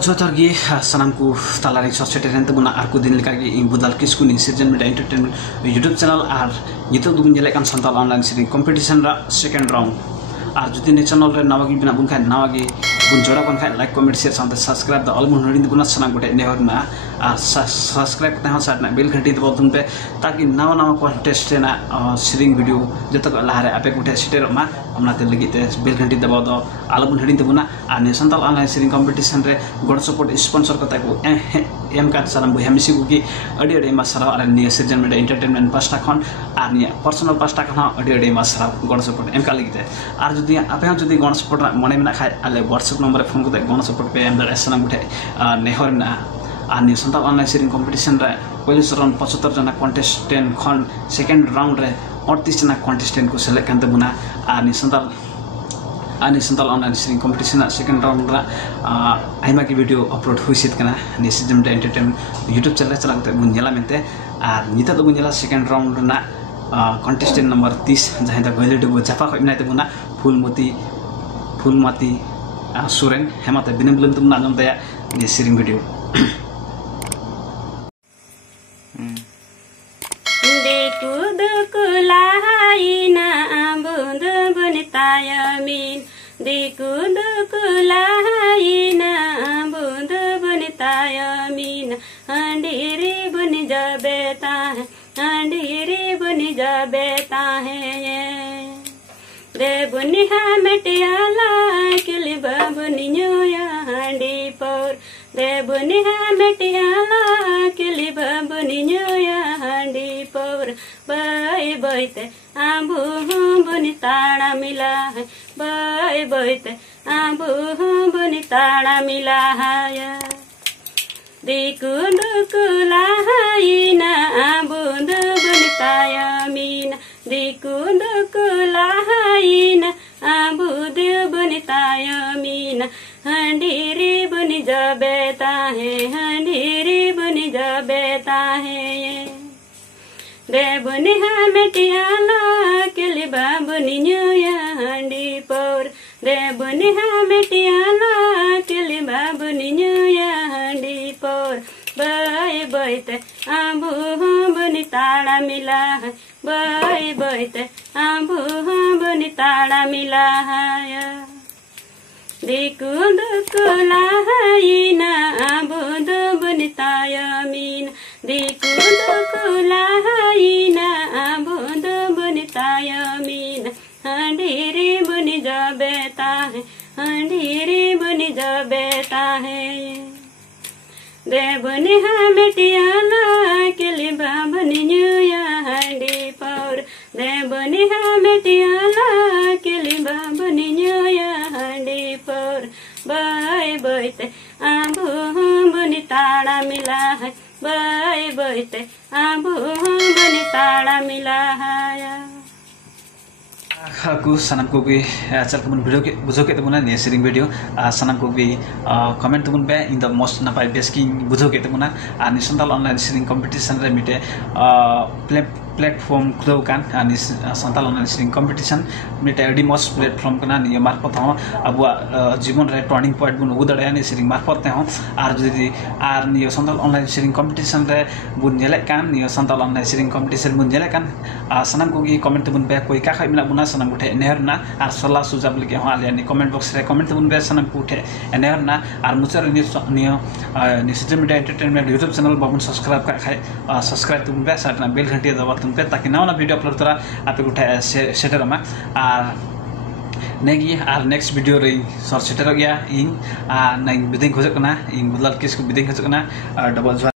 जोहार गे सनाम को तालारे ससेटेरेन तबुना आर को दिन लेका गे इन बुदाल किसकु नि Sirjan media entertainment YouTube channel आर नितो दुगुन जेलेकान संथाल ऑनलाइन सिरिंग कंपटीशन रा सेकंड राउंड आर जुदी ने चैनल रे नावागी बिना बुन खाय नावागी बुन जोड़ा कोन खाय लाइक कमेंट शेयर साथ सब्सक्राइब द ऑल मुन हडिन दुगुना सनाम गोटे नेहर ना आर सब्सक्राइब करते हैं साथ ना बेल घंटी दबाव तुम पे ताकि नवा नवा कॉन्टेस्ट ना सिरिंग वीडियो जत लहारे आपे गोटे सिटेर मा हमनाते लगिते बेल घंटी दबाव दो आलो बुन हडिन तबुना आर ने संथाल ऑनलाइन सिरिंग कंपटीशन रे गड सपोर्ट स्पॉन्सर कता को एम का सानम बयहा मिसी को की अडी अडी मा सराव आर ने सिरजन मीडिया एंटरटेनमेंट पास्टा खन आर ने पर्सनल पास्टा खन अडी अडी मा सराव गड सपोर्ट एम का लगिते आर जुदी आपे जुदी गड सपोर्ट मने मेना खाय आले व्हाट्सएप नंबर फोन को गड सपोर्ट पे एम दा सनाम गुटे नेहर ना आर ने संथाल ऑनलाइन सिरिंग कंपटीशन रे पहले राउंड 75 जना कंटेस्टेंट खन सेकंड राउंड रे 38 जना कंटेस्टेंट को सेलेक्ट करते बुना आर ने संथाल ऑनलाइन सिरिंग कंपटीशन सेकंड राउंड रा आइमा की वीडियो अपलोड हुई सित कना ने सिरजन मीडिया एंटरटेनमेंट यूट्यूब चैनल चलाते बुन नेला मेनते आर निता तो बुन नेला सेकंड राउंड ना कंटेस्टेंट नंबर 30 जहां दा गइले डबो जाफा खइनाते बुना फुलमती सोरेन हेमाते बिनम बिलम तुम नाजम दया ने सिरिंग वीडियो देखु दुकुलाइना बुंद बुनतायमिन देखु दुकुलाइना बुंद बुनतायमिन अंडीरी बुन जबेता है अंडीरी बुन जबेता है दे बुनिहा मेटियाला किली बाबुनियोया हांडी पर दे बुनिहा मेटियाला किली बाबुनियोया हांडी पर बाय बायते आंबू बुनि ताड़ा मिला है बाय बायते आंबू बुनि ताड़ा मिला है देखु दुकुलाइना बुंद बुनतायमिन देखु दुकुलाइना बुंद बुनतायमिन हंडीरी बुनि जबेता है हंडीरी बुनि जबेता है दे बुनिहा मेटियाला किली बाबुनियोया हांडी पर दे बुनिहा मेटियाला किली बाबुनियोया हांडी पर बाय बायते आंबू बुनि ताड़ा मिला है बाय बायते आंबू बुनि ताड़ा मिला है देखु दुकुलाइना बुंद बुनतायमिन देखु दुकुलाइना बुंद बुनतायमिन हंडीरी बुनि जबेता है हंडीरी बुनि जबेता है दे बुनिहा मेटियाला किली बाबुनियोया हांडी पर दे बुनिहा मेटियाला किली बाबुनियोया हांडी पर बाय बायते आंबू बुनि ताड़ा मिला है बाय बायते आंबू बुनि ताड़ा मिला है को सनम को भी चल को वीडियो के बुझो के तमुना ने सिरिंग वीडियो सनम को भी कमेंट तुम बे इन द मोस्ट नापाय बेस की बुझो के तमुना आनि संथाल ऑनलाइन सिरिंग कंपटीशन रे मिटे प्लेटफॉर्म खुलो कान आनि संथाल ऑनलाइन सिरिंग कंपटीशन मिटे एडी मोस्ट प्लेटफॉर्म कना नि मार्फत हो अब जीवन रे टर्निंग पॉइंट बुन उदड़े आनि सिरिंग मार्फत हो आर जदि आर नि संथाल ऑनलाइन सिरिंग कंपटीशन रे बुन नेले कान नि संथाल ऑनलाइन सिरिंग कंपटीशन बुन नेले कान सनम को की कमेंट तुम बे कोई का खाय मिला बुना सनम उठे नेहरना आर सल्ला सुझाव लगे हो आले नि कमेंट बॉक्स रे कमेंट तुम बे सनम को उठे नेहरना आर मुचर नि Sirjan media entertainment YouTube channel बाबुन सब्सक्राइब का खाय सब्सक्राइब तुम बे साथ ना बेल घंटी दबा तुम पे ताकि नवा वीडियो अपलोड करा आपे उठे सेटर मा आर नेगी आर नेक्स्ट वीडियो रे सर सेटर गया इन नई बिदिंग खोज कना इन बुदलाल किस को बिदिंग खोज कना डबल